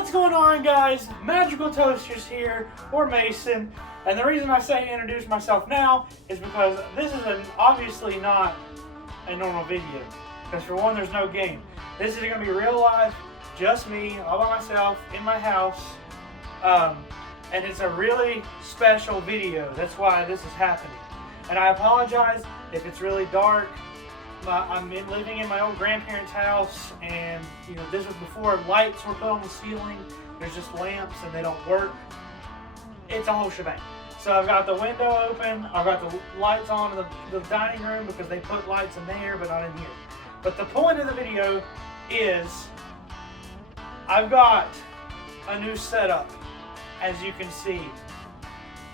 What's going on, guys? Magical Toasters here, or Mason, and the reason I say introduce myself now is because this is obviously not a normal video, because for one, there's no game. This is going to be real life, just me, all by myself, in my house, and it's a really special video. That's why this is happening. And I apologize if it's really dark. I'm living in my old grandparents' house, and this was before lights were put on the ceiling. There's just lamps and they don't work. It's a whole shebang. So I've got the window open, I've got the lights on in the dining room because they put lights in there but not in here. But the point of the video is I've got a new setup, as you can see.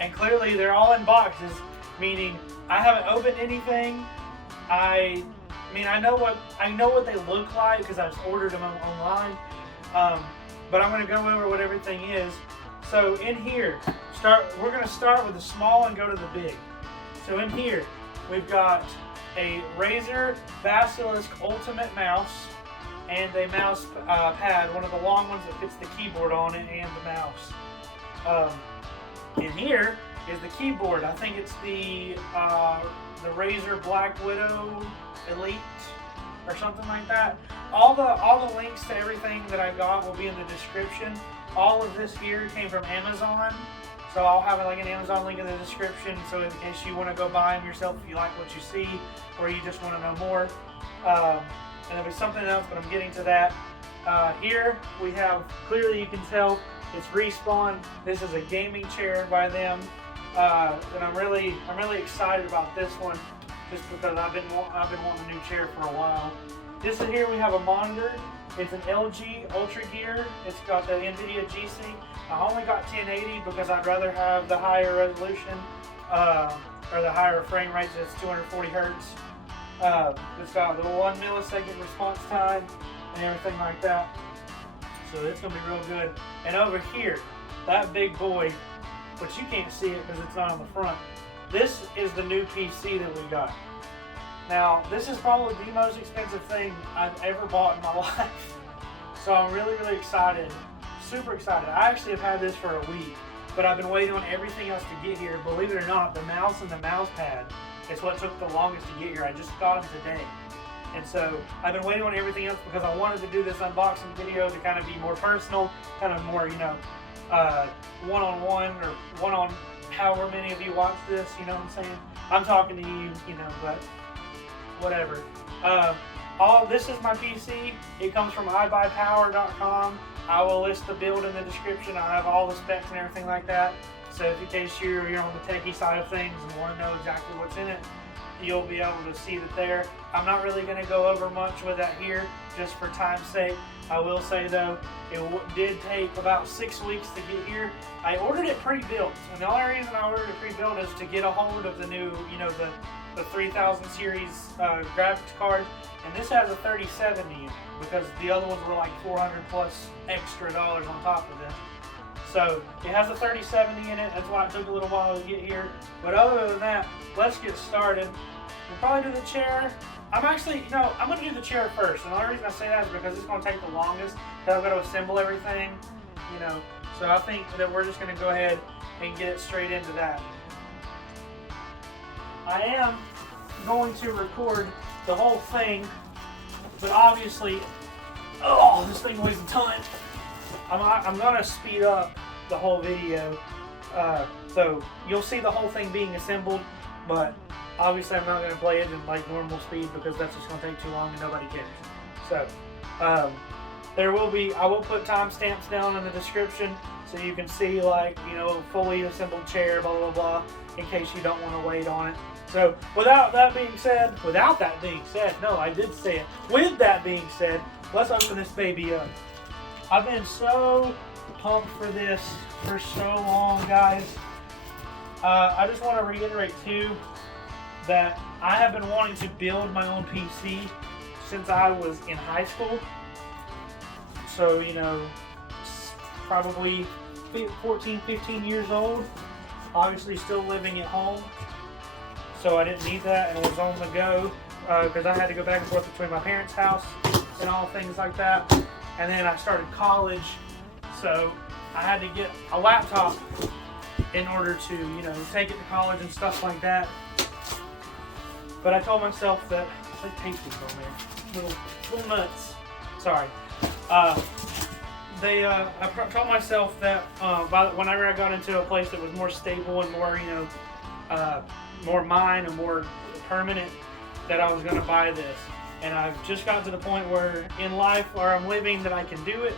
And clearly they're all in boxes, meaning I haven't opened anything. I know what they look like because I've ordered them online, but I'm going to go over what everything is. So in here, we're going to start with the small and go to the big. So in here, we've got a Razer Basilisk Ultimate mouse and a mouse pad, one of the long ones that fits the keyboard on it and the mouse. In here is the keyboard. I think it's the Razer Black Widow Elite or something like that. All the links to everything that I got will be in the description. All of this here came from Amazon, so I'll have like an Amazon link in the description, so in case you want to go buy them yourself if you like what you see or you just want to know more. And there'll be something else, but I'm getting to that. Here we have, clearly you can tell it's Respawn. This is a gaming chair by them. And I'm really excited about this one, just because I've been wanting a new chair for a while. This is here we have a monitor. It's an LG Ultra Gear. It's got the NVIDIA G.SKILL. I only got 1080 because I'd rather have the higher resolution or the higher frame rate. So it's 240 hertz. It's got the 1 millisecond response time and everything like that. So it's gonna be real good. And over here, that big boy, but you can't see it because it's not on the front. This is the new PC that we got. Now, this is probably the most expensive thing I've ever bought in my life. So I'm really excited, super excited. I actually have had this for a week, but I've been waiting on everything else to get here. Believe it or not, the mouse and the mouse pad is what took the longest to get here. I just got them today. And so I've been waiting on everything else because I wanted to do this unboxing video to kind of be more personal, kind of more, one-on-one or one-on however many of you watch this, you know what I'm saying? I'm talking to you, but whatever. This is my PC. It comes from iBUYPOWER.com. I will list the build in the description. I have all the specs and everything like that. So if in case you're on the techie side of things and want to know exactly what's in it, you'll be able to see that there. I'm not really going to go over much with that here, just for time's sake. I will say though, it did take about 6 weeks to get here. I ordered it pre-built, and the only reason I ordered it pre-built is to get a hold of the new, the 3000 series graphics card. And this has a 3070 in it, because the other ones were like $400 plus extra dollars on top of this. So it has a 3070 in it. That's why it took a little while to get here. But other than that, let's get started. We'll probably do the chair. I'm going to do the chair first. And the only reason I say that is because it's going to take the longest. Because I've got to assemble everything, So I think that we're just going to go ahead and get straight into that. I am going to record the whole thing, but obviously, this thing weighs a ton. I'm going to speed up the whole video, so you'll see the whole thing being assembled, but obviously I'm not going to play it in like normal speed because that's just going to take too long and nobody cares. So I will put timestamps down in the description so you can see fully assembled chair, blah blah blah, in case you don't want to wait on it. So with that being said, no, I did say it. With that being said, let's open this baby up. I've been so pumped for this for so long, guys. I just want to reiterate too that I have been wanting to build my own PC since I was in high school. So, probably 14, 15 years old. Obviously still living at home. So I didn't need that, and it was on the go because I had to go back and forth between my parents' house and all things like that. And then I started college, So I had to get a laptop in order to, you know, take it to college and stuff like that. But I told myself that, I tape these on there, little nuts. Sorry. I told myself that whenever I got into a place that was more stable and more, you know, more mine and more permanent, that I was going to buy this. And I've just got to the point where in life where I'm living that I can do it,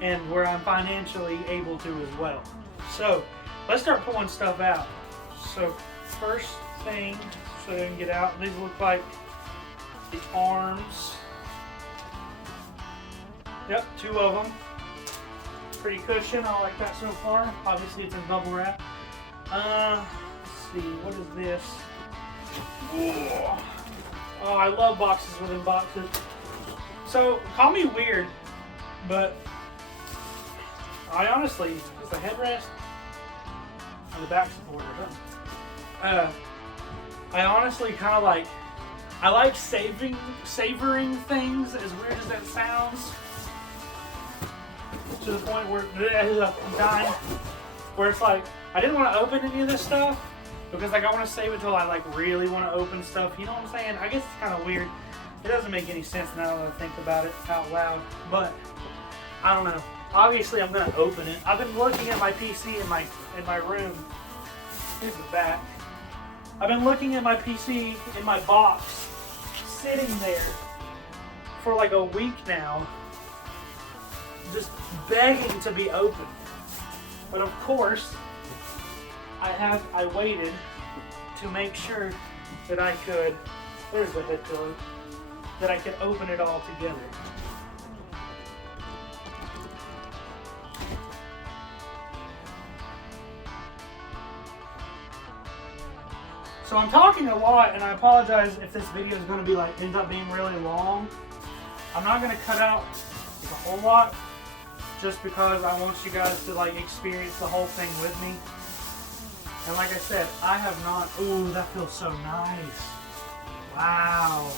and where I'm financially able to as well. So let's start pulling stuff out. So first thing, so they can get out, these look like the arms. Yep, 2 of them. Pretty cushion, I like that so far. Obviously it's in bubble wrap. Let's see, what is this? Oh, I love boxes within boxes. So, call me weird, but I honestly, it's a headrest on the back support or something. I honestly kind of like, I like savoring things, as weird as that sounds, to the point where I'm dying, where it's like, I didn't want to open any of this stuff, because like I want to save it till I like really want to open stuff, you know what I'm saying? I guess it's kind of weird. It doesn't make any sense now that I think about it out loud, but I don't know. Obviously I'm going to open it. I've been looking at my PC in my room. Here's the back. I've been looking at my PC in my box, sitting there for like a week now, just begging to be opened. But of course, I waited to make sure that I could, there's the head pillow, that I could open it all together. So I'm talking a lot, and I apologize if this video is going to be like, end up being really long. I'm not going to cut out a whole lot, just because I want you guys to like experience the whole thing with me. And like I said, I have not, ooh, that feels so nice. Wow.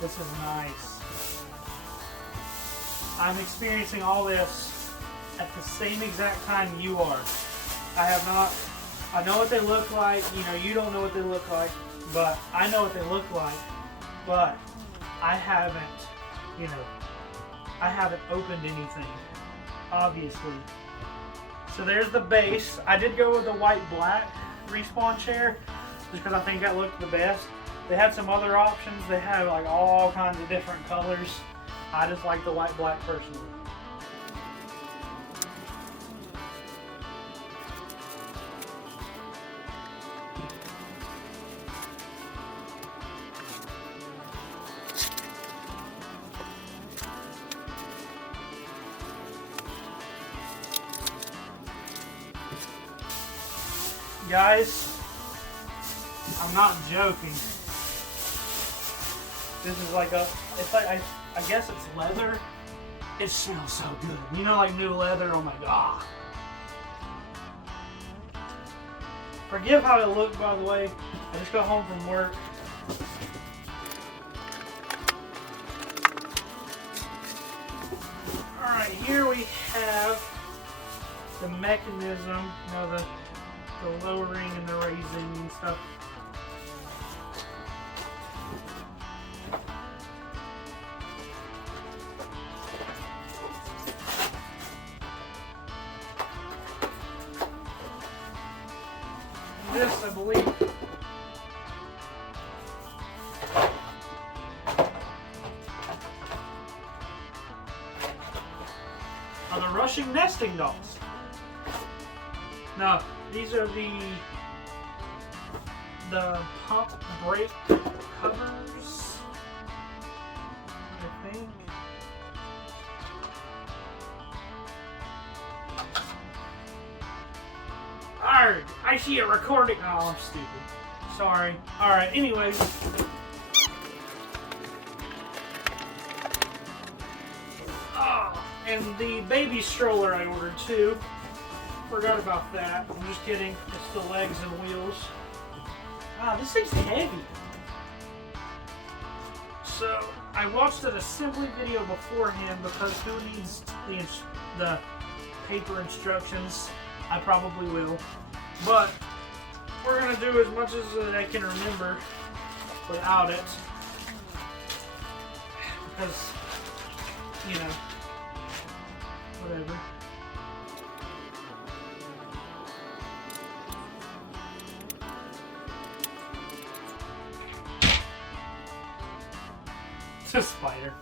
This is nice. I'm experiencing all this at the same exact time you are. I have not, I know what they look like, you know, you don't know what they look like, but I know what they look like, but I haven't, you know, I haven't opened anything, obviously. So there's the base. I did go with the white-black respawn chair, just because I think that looked the best. They had some other options. They had like all kinds of different colors. I just like the white-black personally. Guys, I'm not joking. This is like a, it's like, I guess it's leather. It smells so good. You know, like new leather, oh my god. Forgive how it looked, by the way. I just got home from work. Alright, here we have the mechanism, you know, the lowering and the raising and stuff. This, I believe, are the Russian nesting dolls. No, these are the pump brake covers, I think. Arrgh, I see a recording. Oh, I'm stupid. Sorry. Alright, anyways. Oh, and the baby stroller I ordered too. Forgot about that. I'm just kidding. It's the legs and wheels. Ah, this thing's heavy. So, I watched an assembly video beforehand because who needs the paper instructions? I probably will. But we're going to do as much as I can remember without it. Because, you know, whatever. It's a spider.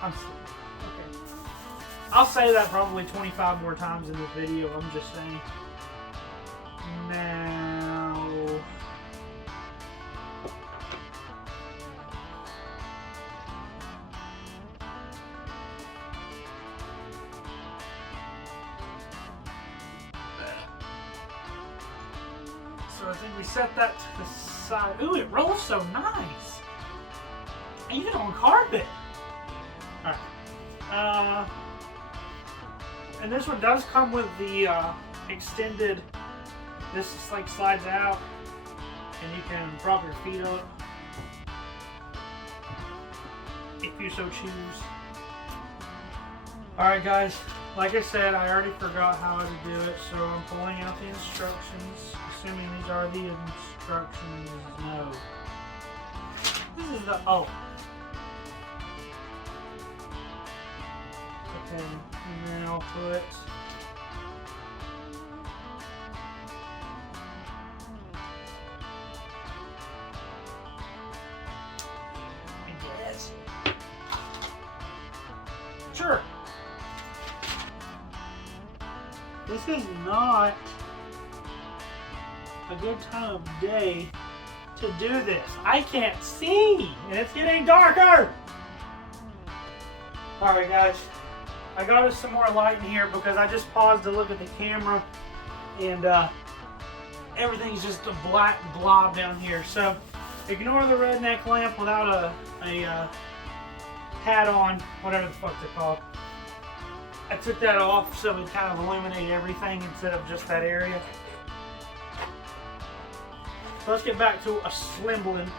I'm sorry. Okay. I'll say that probably 25 more times in this video. I'm just saying. Now, so I think we set that to the side. Ooh, it rolls so nice. Even on carpet. Alright. And this one does come with the extended. This just like slides out, and you can prop your feet up if you so choose. Alright guys, like I said, I already forgot how to do it, so I'm pulling out the instructions, assuming these are the instructions. No. This is the, oh. Okay, and then I'll put sure. This is not a good time of day to do this. I can't see, and it's getting darker. Alright guys, I got us some more light in here because I just paused to look at the camera, and everything's just a black blob down here. So ignore the redneck lamp without a hat on, whatever the fuck they're called. I took that off so it kind of illuminated everything instead of just that area. So let's get back to assembling.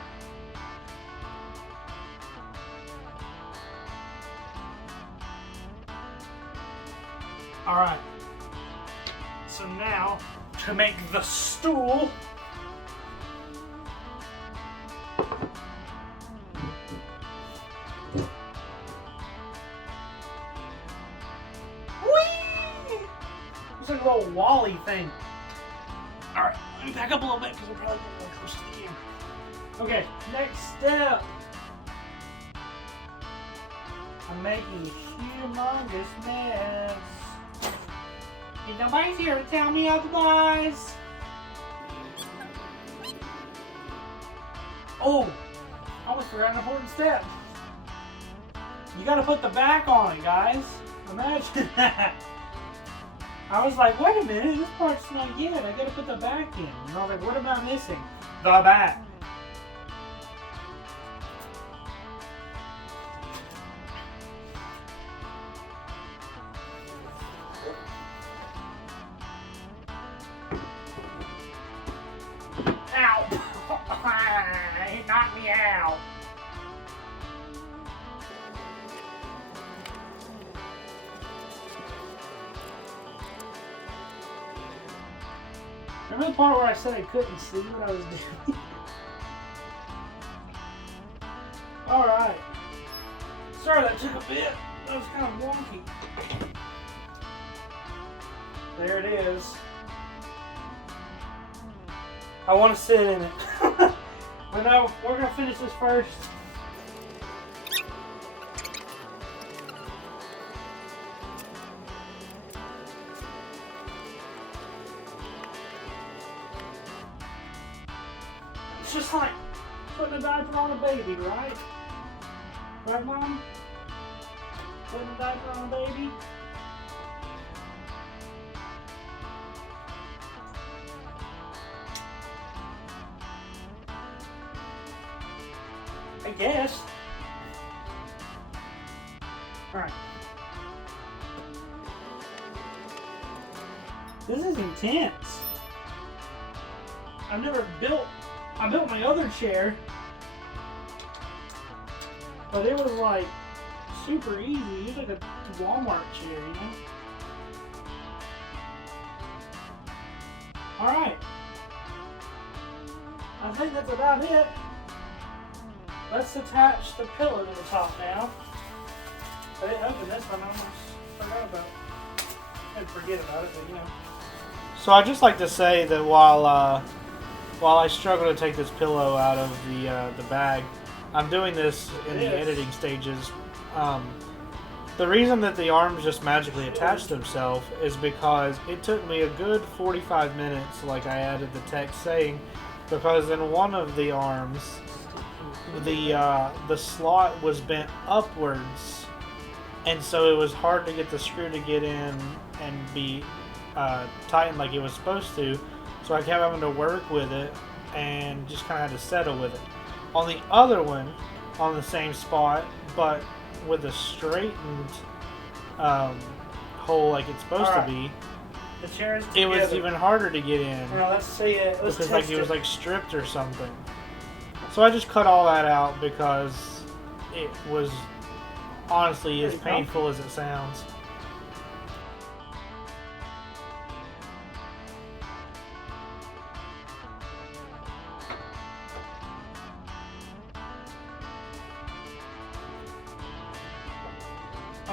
Alright. So now, to make the stool, it's like a little Wally thing. Alright, let me back up a little bit because we're probably getting really close to the camera. Okay, next step. I'm making a humongous mess. And nobody's here to tell me otherwise. Oh, I almost forgot an important step. You gotta put the back on it, guys. Imagine that. I was like, wait a minute, this part's not yet. I gotta put the back in. And I was like, what am I missing? The back. Ow! He knocked me out. Remember the part where I said I couldn't see what I was doing? Alright. Sorry that took a bit. That was kind of wonky. There it is. I want to sit in it. But no, we're going to finish this first. It's just like putting a diaper on a baby, right? Right, Mom? Putting a diaper on a baby? I guess. Alright. This is intense. I built my other chair But it was like super easy. It was like a Walmart chair, you know? Alright. I think that's about it. Let's attach the pillow to the top now. I didn't open this one, I almost forgot about it. I didn't forget about it, but you know. So I'd just like to say that while I struggle to take this pillow out of the bag, I'm doing this in the editing stages. The reason that the arms just magically attach themselves is because it took me a good 45 minutes, like I added the text saying, because in one of the arms, the slot was bent upwards, and so it was hard to get the screw to get in and be tightened like it was supposed to. So I kept having to work with it and just kind of had to settle with it. On the other one, on the same spot, but with a straightened hole like it's supposed to be, the chairs it was even harder to get in. Now let's see it. Let's because it was like stripped or something. So I just cut all that out because it was honestly as painful as it sounds.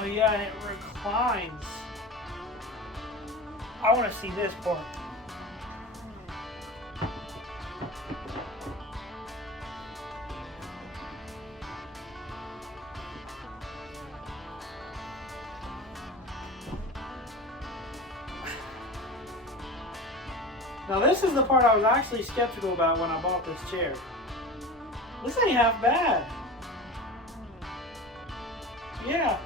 Oh yeah, and it reclines. I want to see this part. Now this is the part I was actually skeptical about when I bought this chair. This ain't half bad. Yeah.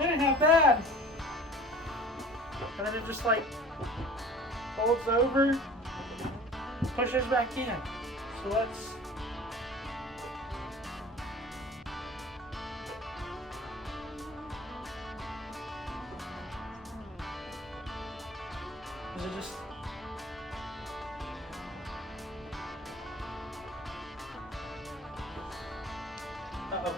It ain't half bad. And then it just like folds over, pushes back in. So let's is it just uh-oh.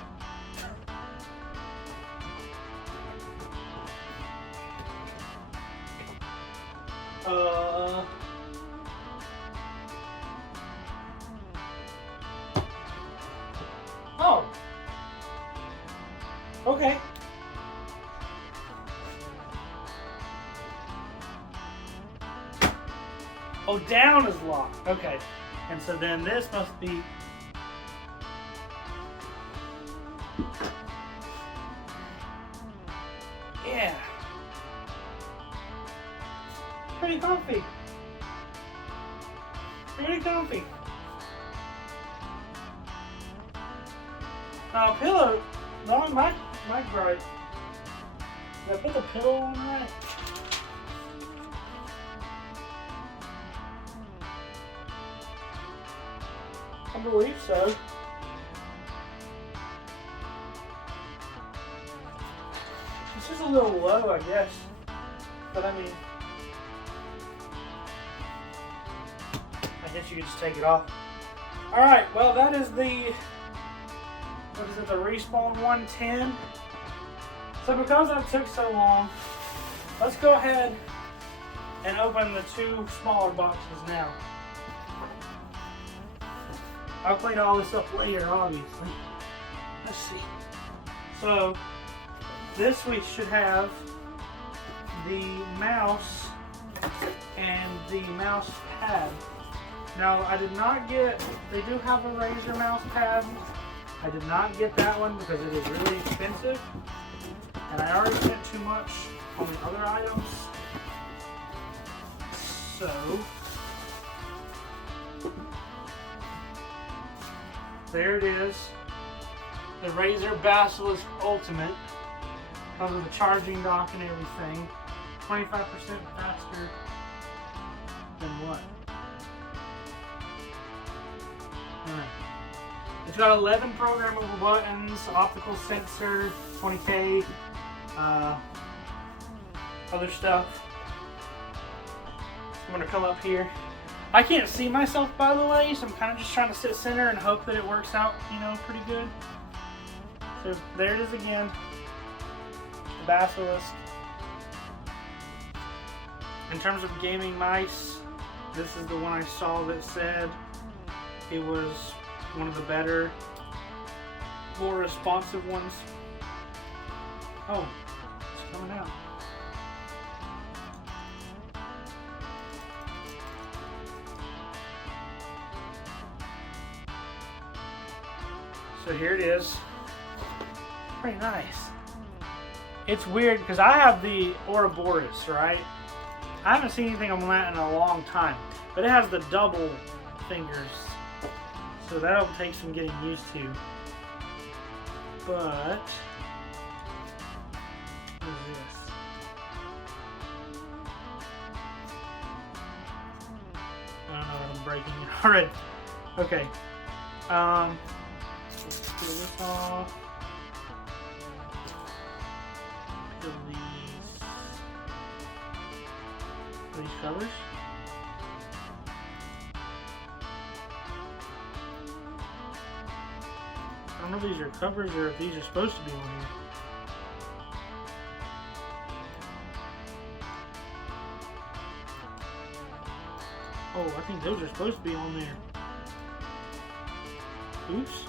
Oh. Okay. Oh, down is locked. Okay. And so then this must be... Yeah. Pretty comfy. Pretty comfy. Now, pillow, not my gripe. Did I put the pillow on right? I believe so. This is a little low, I guess. But I mean, I guess you could just take it off. Alright, well that is the, what is it, the Respawn 110. So because that took so long, let's go ahead and open the two smaller boxes now. I'll clean all this up later, obviously. Let's see. So, this we should have the mouse and the mouse pad. Now, I did not get, they do have a Razer mouse pad. I did not get that one because it is really expensive. And I already spent too much on the other items. So, there it is. The Razer Basilisk Ultimate. Because of the charging dock and everything. 25% faster than what? Alright. It's got 11 programmable buttons, optical sensor, 20K, other stuff. I'm going to come up here. I can't see myself, by the way, so I'm kind of just trying to sit center and hope that it works out, you know, pretty good. So there it is again, the Basilisk. In terms of gaming mice, this is the one I saw that said it was one of the better, more responsive ones. Oh, it's coming out. So here it is. Pretty nice. It's weird because I have the AORUS, right? I haven't seen anything on that in a long time, but it has the double fingers, so that'll take some getting used to. But what is this? I don't know if I'm breaking it already. Okay. Let's peel this off. Peel these covers. I don't know if these are covers or if these are supposed to be on here. Oh, I think those are supposed to be on there. Oops.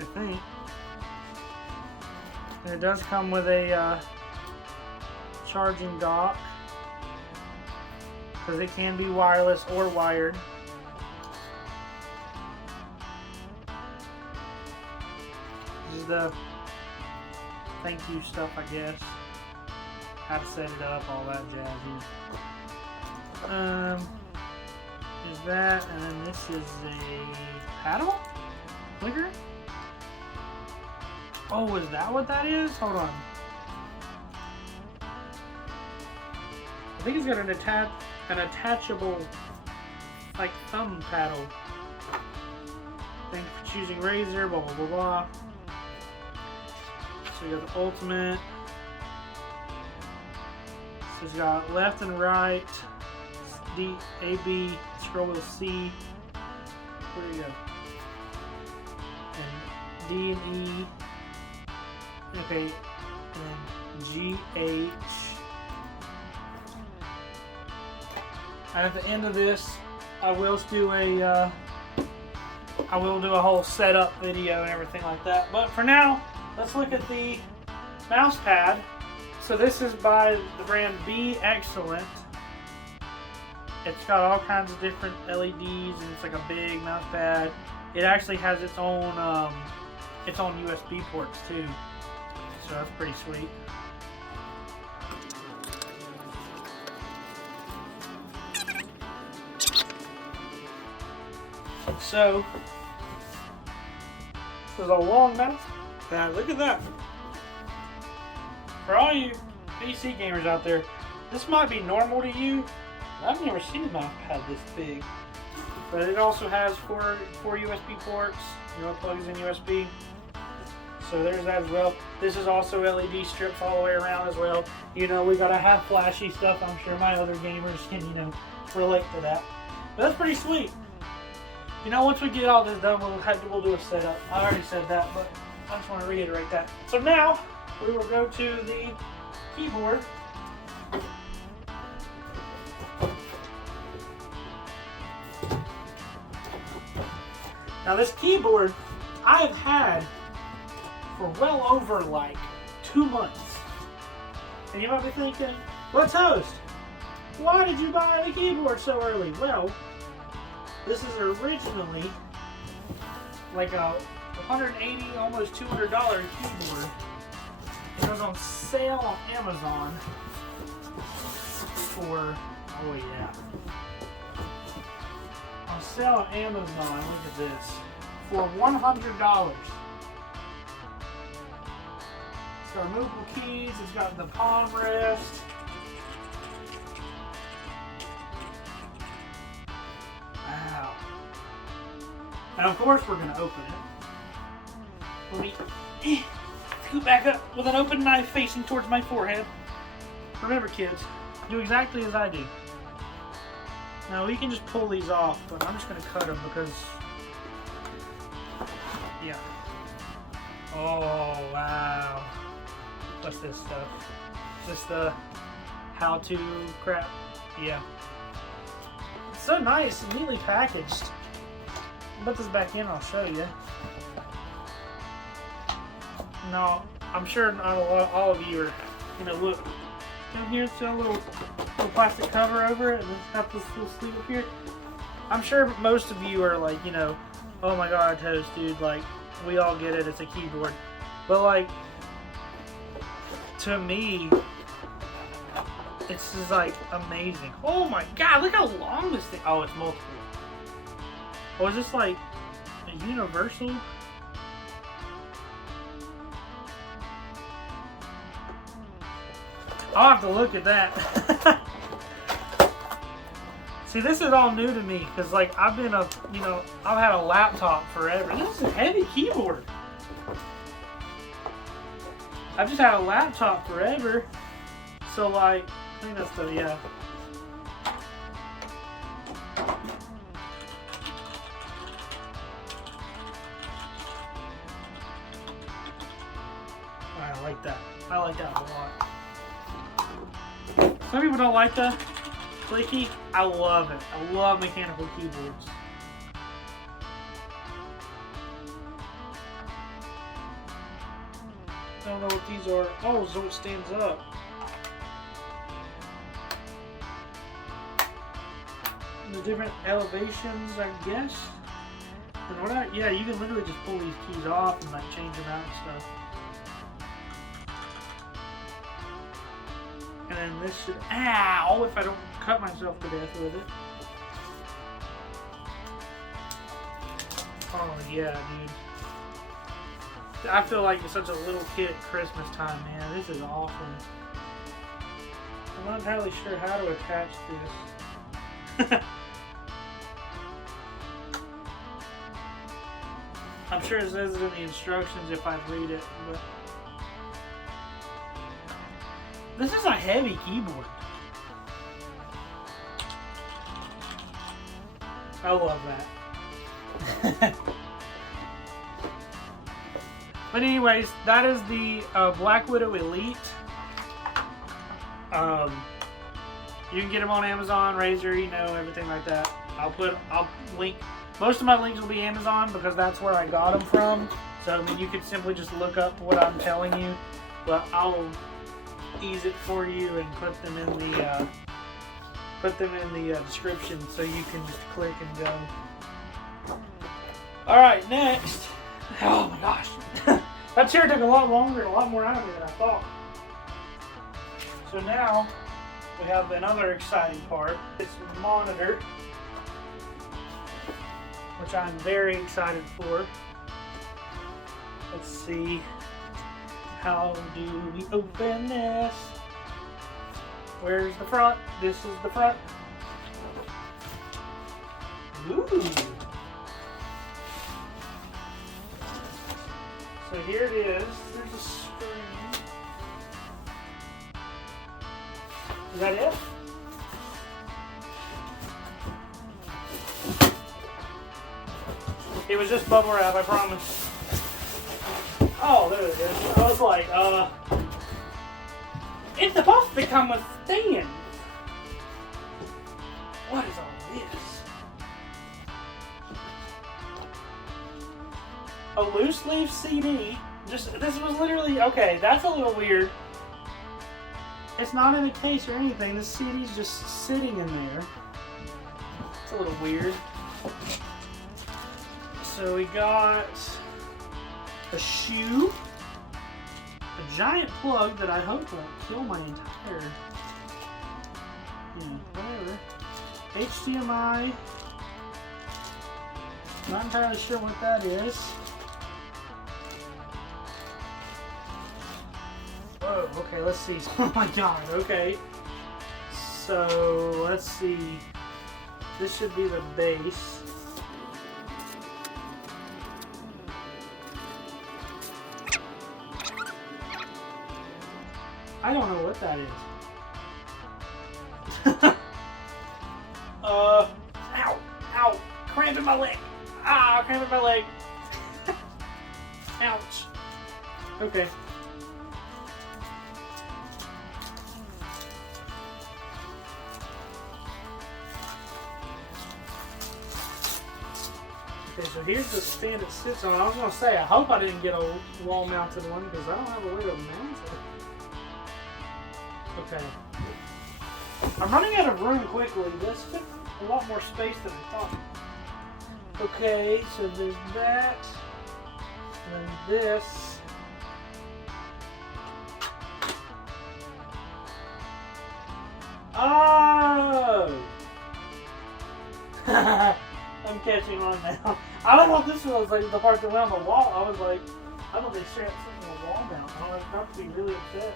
I think. And it does come with a charging dock, because it can be wireless or wired. This is the thank you stuff, I guess. How to set it up, all that jazzy. Is that, and then this is a paddle? Clicker? Oh, is that what that is? Hold on. I think it's got an attachable, like, thumb paddle. Thank you for choosing Razer, blah, blah, blah, blah. So we got the ultimate. So it's got left and right, D, A, B, scroll wheel C. Where do you go? And D and E. Okay, and then G, H. And at the end of this, I will do a whole setup video and everything like that. But for now, let's look at the mouse pad. So this is by the brand Be Excellent. It's got all kinds of different LEDs, and it's like a big mouse pad. It actually has its own USB ports too. So that's pretty sweet. So there's a long mouse pad. Look at that. For all you PC gamers out there, this might be normal to you. I've never seen a mouse pad this big. But it also has four USB ports. You know, it plugs in USB. So there's that as well. This is also LED strips all the way around as well. You know, we gotta have flashy stuff. I'm sure my other gamers can, you know, relate to that. But that's pretty sweet. You know, once we get all this done, we'll do a setup. I already said that, but I just want to reiterate that. So now we will go to the keyboard. Now this keyboard I've had for well over like 2 months. And you might be thinking, what's host? Why did you buy the keyboard so early? Well, this is originally like a $180, almost $200 keyboard. It was on sale on Amazon for, oh yeah. On sale on Amazon, look at this, for $100. It's got removable keys, it's got the palm rest. Wow. And of course we're going to open it. Let me scoot back up with an open knife facing towards my forehead. remember kids, do exactly as I do. Now we can just pull these off, but I'm just going to cut them because, yeah. Oh, wow. What's this stuff? Is this the how-to crap? Yeah. It's so nice and neatly packaged. I'll put this back in and I'll show you. Now, I'm sure not all of you are, you know, look. Down here, it's got a little plastic cover over it, and it's got this little sleeve up here. I'm sure most of you are like, you know, oh my god, Toast, dude, like, we all get it, it's a keyboard. But like, to me, it's just like amazing. Oh my god, look how long this thing, oh, it's multiple. Oh, is this like a universal? I'll have to look at that. See, this is all new to me because, like, I've been I've had a laptop forever. This is a heavy keyboard. I've just had a laptop forever. So, like, I think that's the, yeah. I like that. I like that a lot. Some people don't like the clicky. I love it. I love mechanical keyboards. I don't know what these are. Oh, so it stands up. The different elevations, I guess. And what yeah, you can literally just pull these keys off and like change them out and stuff. And then this should, ow, if I don't cut myself to death with it. Oh yeah, dude. I feel like it's such a little kid at Christmas time, man. This is awesome. I'm not entirely sure how to attach this. I'm sure it says it in the instructions if I read it, but this is a heavy keyboard. I love that. But anyways, that is the Black Widow Elite. You can get them on Amazon, Razer, you know, everything like that. I'll link. Most of my links will be Amazon because that's where I got them from. So I mean, you could simply just look up what I'm telling you, but I'll ease it for you and put them in the description so you can just click and go. All right, next. Oh my gosh, that chair took a lot longer and a lot more out of me than I thought. So now we have another exciting part. It's the monitor, which I'm very excited for. Let's see. How do we open this? Where's the front? This is the front. Ooh. So here it is. There's a screen. Is that it? It was just bubble wrap, I promise. Oh, there it is. I was like, it's supposed to come with stand. What is all this? A loose leaf CD. This was literally, okay, that's a little weird. It's not in a case or anything. This CD's just sitting in there. It's a little weird. So we got a shoe, a giant plug that I hope won't kill my entire, whatever. HDMI, not entirely sure what that is. Whoa, okay, let's see. Oh my god, okay. So, let's see. This should be the base. I don't know what that is. Ow, ow, cramping my leg. Ah, cramping my leg. Ouch. Okay. Okay, so here's the stand it sits on. I was gonna say, I hope I didn't get a wall-mounted one because I don't have a way to mount it. Okay. I'm running out of room quickly. This took a lot more space than I thought. Okay, so there's that. And then this. Oh! I'm catching on now. I don't know if this was like the part that went on the wall. I was like, I don't think strapped something on the wall mount. I was about to be really upset.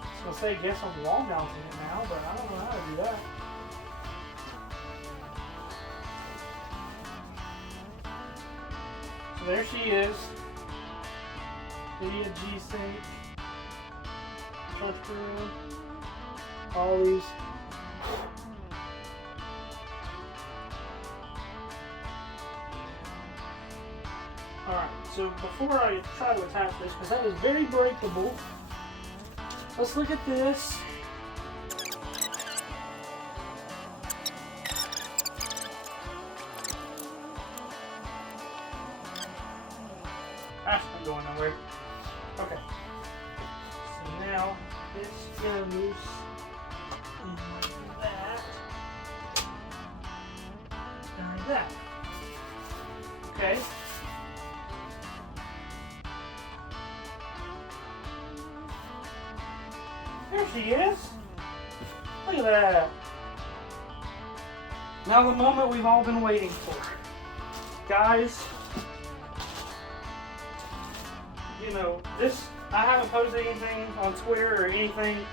I was gonna say, guess I'm wall mounting it now, but I don't know how to do that. So there she is. NVIDIA G.SKILL. Transfer. All these. Alright, so before I try to attach this, because that is very breakable, let's look at this. That's not going nowhere. Okay. So now this goes in that. And that. Okay. There she is. Look at that. Now the moment we've all been waiting for. Guys, you know, this, I haven't posted anything on Twitter or anything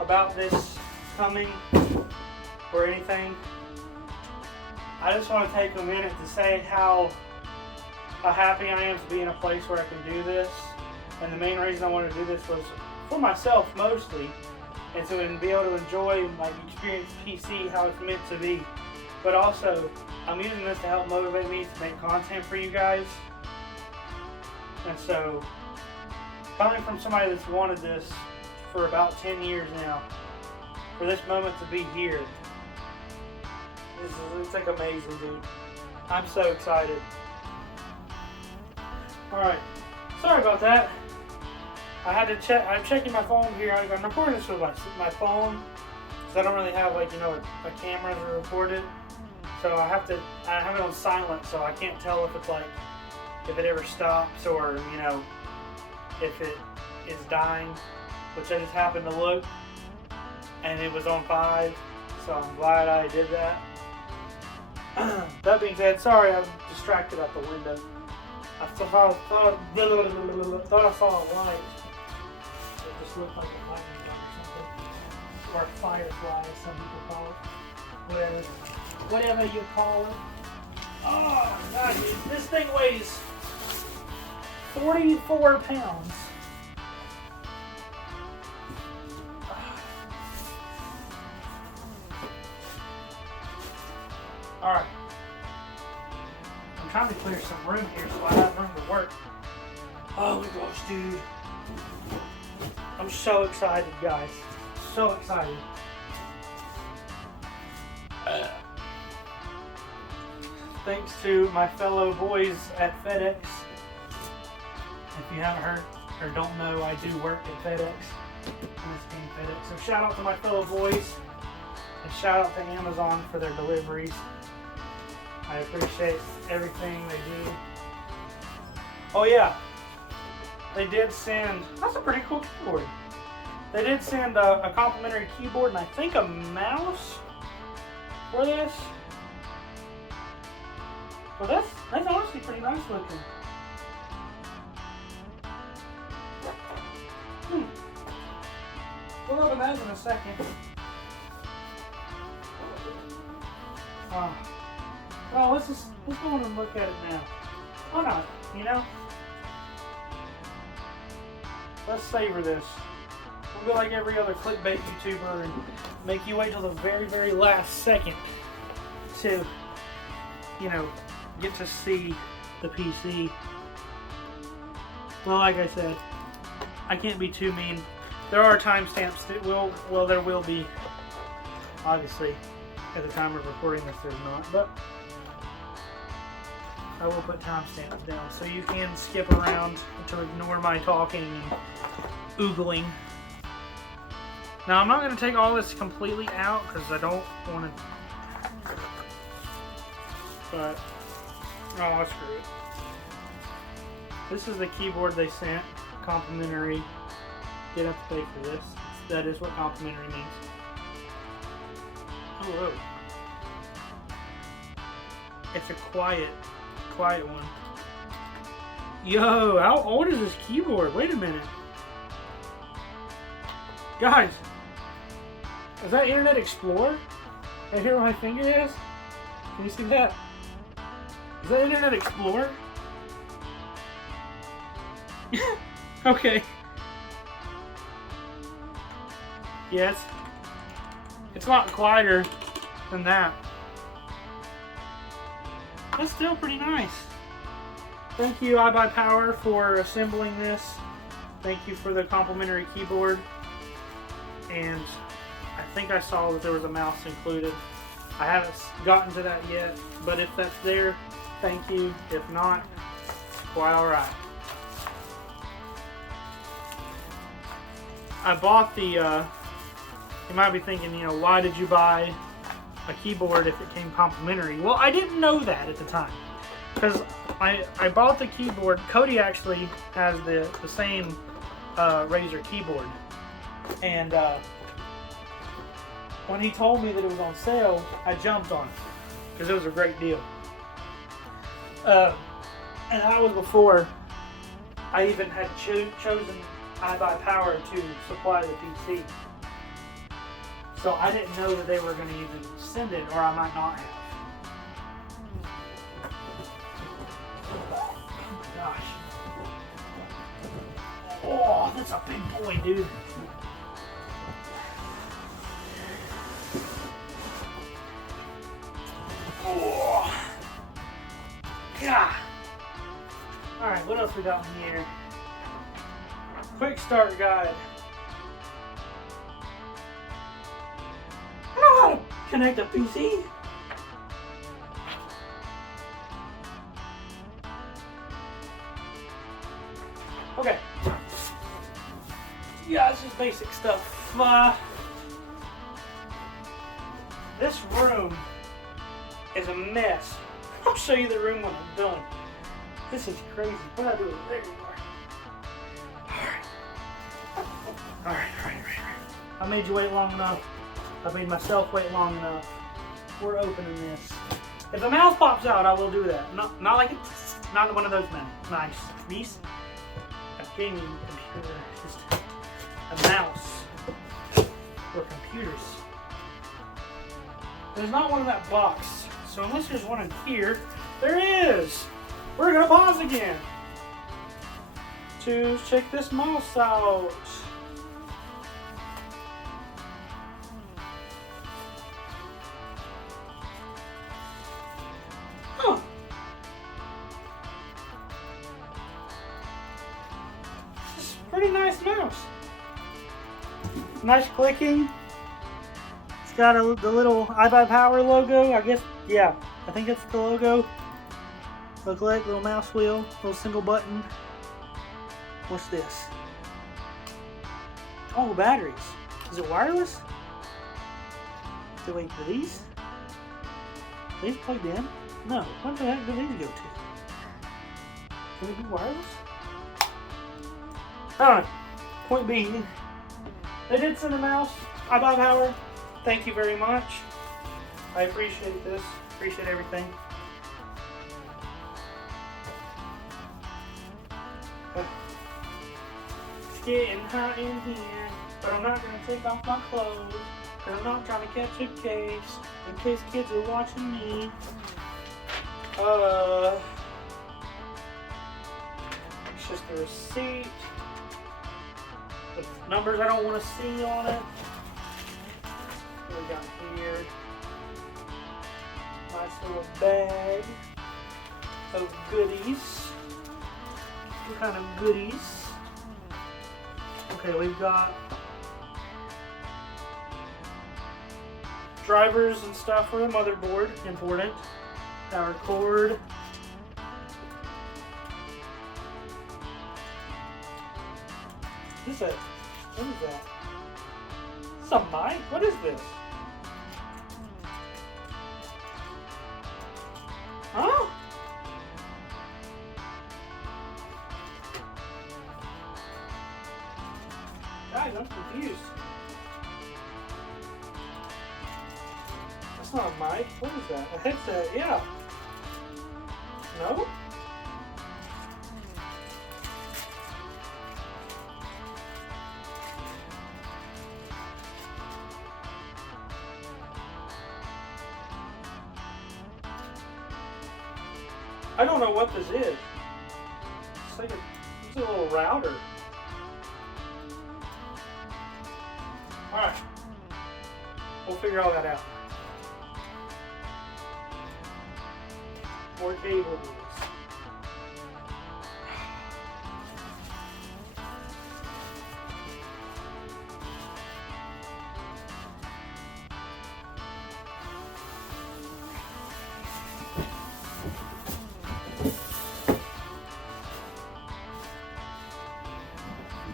about this coming or anything. I just want to take a minute to say how happy I am to be in a place where I can do this. And the main reason I wanted to do this was for myself mostly, and to be able to enjoy my experience PC how it's meant to be. But also, I'm using this to help motivate me to make content for you guys. And so, coming from somebody that's wanted this for about 10 years now, for this moment to be here, it's like amazing, dude. I'm so excited. Alright, sorry about that. I had to check. I'm checking my phone here. I'm recording this with my phone, because I don't really have, like, you know, a camera to record it. So I have it on silent, so I can't tell if it's like, if it ever stops or, you know, if it is dying, which I just happened to look, and it was on 5, so I'm glad I did that. That being said, sorry, I'm distracted out the window. I thought I saw a light. It just looked like a lightning bug or something. Or a firefly, as some people call it. Whatever you call it. Oh my god, dude. This thing weighs 44 pounds. Alright. I'm trying to clear some room here so I have room to work. Oh my gosh, dude. I'm so excited, guys. So excited. Thanks to my fellow boys at FedEx. If you haven't heard or don't know, I do work at FedEx. FedEx. So shout out to my fellow boys. And shout out to Amazon for their deliveries. I appreciate everything they do. Oh yeah, they did send, that's a pretty cool keyboard. They did send a complimentary keyboard and I think a mouse for this. Well, that's honestly pretty nice looking. We'll open that in a second. Well, let's go on and look at it now. Why not? You know? Let's savor this. I'll be like every other clickbait YouTuber and make you wait till the very, very last second to, you know, get to see the PC. Well, like I said, I can't be too mean. There are timestamps that will, well, there will be, obviously, at the time of recording this there's not, but I will put timestamps down so you can skip around to ignore my talking and oogling. Now I'm not going to take all this completely out because I don't want to, but, oh, screw it. This is the keyboard they sent, complimentary. Didn't have to pay for this. That is what complimentary means. Oh, whoa. It's a quiet one. Yo, how old is this keyboard? Wait a minute. Guys, is that Internet Explorer? Right here where my finger is? Can you see that? Is that Internet Explorer? Okay. Yes. It's a lot quieter than that. That's still pretty nice. Thank you, iBUYPOWER, for assembling this. Thank you for the complimentary keyboard. And I think I saw that there was a mouse included. I haven't gotten to that yet, but if that's there, thank you. If not, it's quite alright. I bought the, you might be thinking, you know, why did you buy a keyboard if it came complimentary? Well, I didn't know that at the time. Because I bought the keyboard. Cody actually has the same Razer keyboard. And when he told me that it was on sale, I jumped on it. Because it was a great deal. And that was before I even had chosen iBUYPOWER to supply the PC. So I didn't know that they were going to even send it, or I might not have. Oh gosh. Oh, that's a big boy, dude. Oh. God. Alright, what else we got in here? Quick start guide. I know how to connect a PC. Okay. Yeah, it's just basic stuff. This room is a mess. I'll show you the room when I'm done. This is crazy. What did I do with it? There you are. Alright. I made you wait long enough. I made myself wait long enough. We're opening this. If a mouse pops out, I will do that. Not like it's not one of those men. Nice. These a gaming computer. Just a mouse for computers. There's not one in that box. So unless there's one in here, there is. We're gonna pause again to check this mouse out. Huh. It's a pretty nice mouse. Nice clicking. It's got the little iBUYPOWER logo. I guess, yeah, I think it's the logo. Look like little mouse wheel, little single button. What's this? Oh, batteries. Is it wireless? So wait, for these? Are these plugged in? No. What the heck do these go to? Can they be wireless? Alright. Point being, they did send a mouse. iBUYPOWER. Thank you very much. I appreciate this. Appreciate everything. It's getting hot in here, but I'm not going to take off my clothes because I'm not trying to catch a case in case kids are watching me. It's just a receipt. with numbers I don't want to see on it. What we got here? Nice little bag of goodies. What kind of goodies? Okay, we've got drivers and stuff for the motherboard, important. Power cord. What is that? What is that? Some mic? What is this? Huh? Guys, I'm confused. That's not a mic. What is that? A headset? Yeah. No? I don't know what this is. It's like it's a little router. Alright. We'll figure all that out. More cables.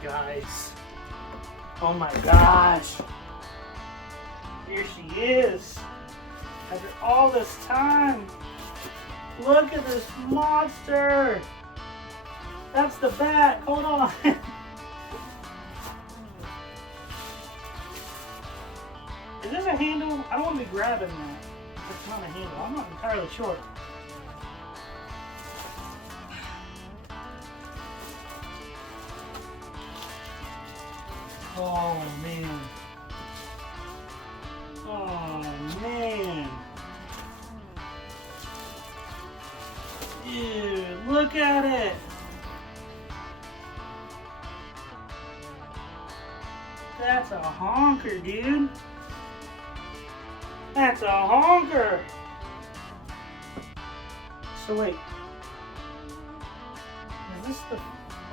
Guys. Oh my gosh. Here she is. After all this time. Look at this monster. That's the bat. Hold on. Is this a handle? I don't want to be grabbing that. It's not a handle. I'm not entirely sure. Oh man. Oh man. Dude, look at it. That's a honker, dude. That's a honker. So wait. Is this the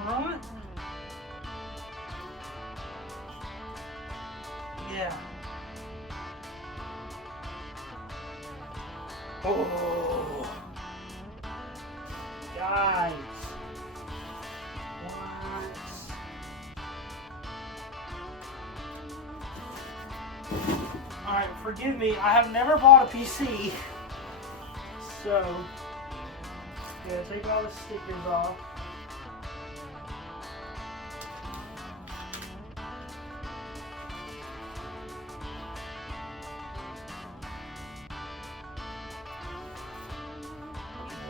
front? Yeah. Oh. Guys. What? Alright, forgive me. I have never bought a PC. So, yeah, take all the stickers off.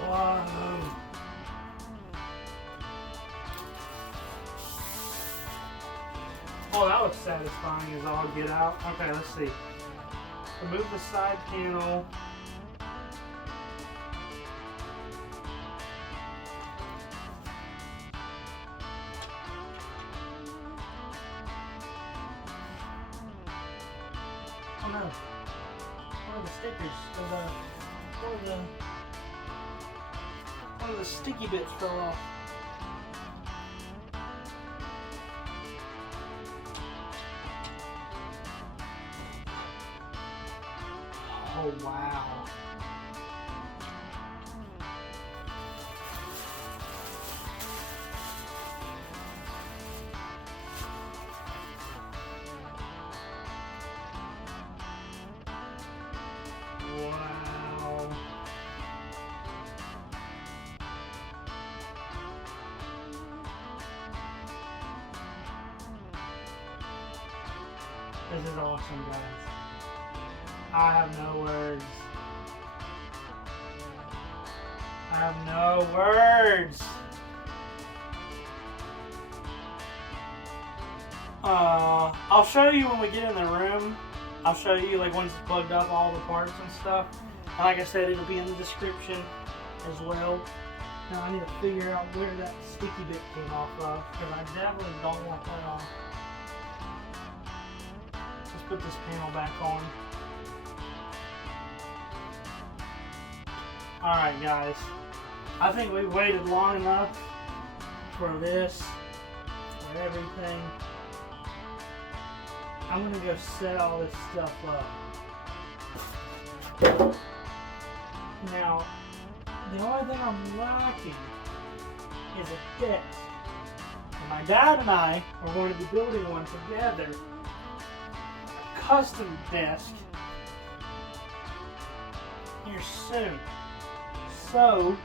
Whoa. Oh, that looks satisfying as all get out. Okay, let's see. Remove the side panel. Oh no. One of the stickers, one of the sticky bits fell off. Oh wow. Wow. This is awesome, guys. I have no words. I have no words. I'll show you when we get in the room. I'll show you like once it's plugged up, all the parts and stuff. And like I said, it'll be in the description as well. Now I need to figure out where that sticky bit came off of, because I definitely don't want that on let's put this panel back on. Alright guys, I think we've waited long enough for this, for everything. I'm gonna go set all this stuff up. Now, the only thing I'm lacking is a desk. And my dad and I are going to be building one together. A custom desk here soon. So,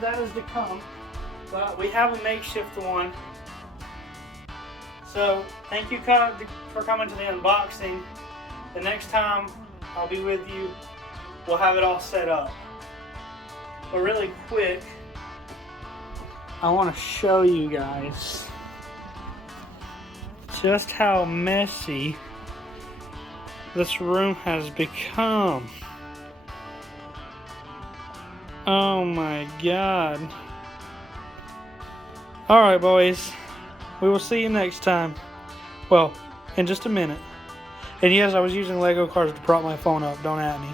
that is to come. But we have a makeshift one. So, thank you for coming to the unboxing. The next time I'll be with you, we'll have it all set up. But really quick, I want to show you guys just how messy this room has become. Oh my God. Alright boys, we will see you next time. Well, in just a minute. And yes, I was using Lego cars to prop my phone up, don't at me.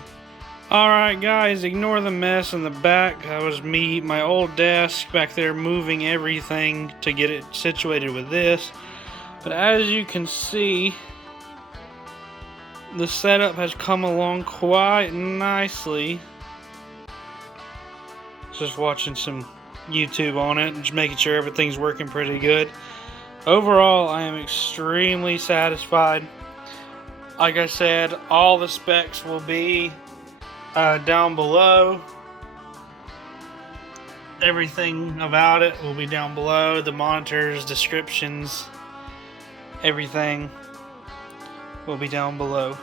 Alright guys, ignore the mess in the back. That was me, my old desk back there, moving everything to get it situated with this. But as you can see, the setup has come along quite nicely. Just watching some YouTube on it and just making sure everything's working pretty good. Overall, I am extremely satisfied. Like I said, all the specs will be down below. Everything about it will be down below. The monitors, descriptions, everything will be down below.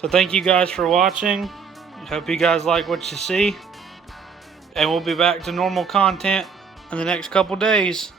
So thank you guys for watching. I hope you guys like what you see. And we'll be back to normal content in the next couple days.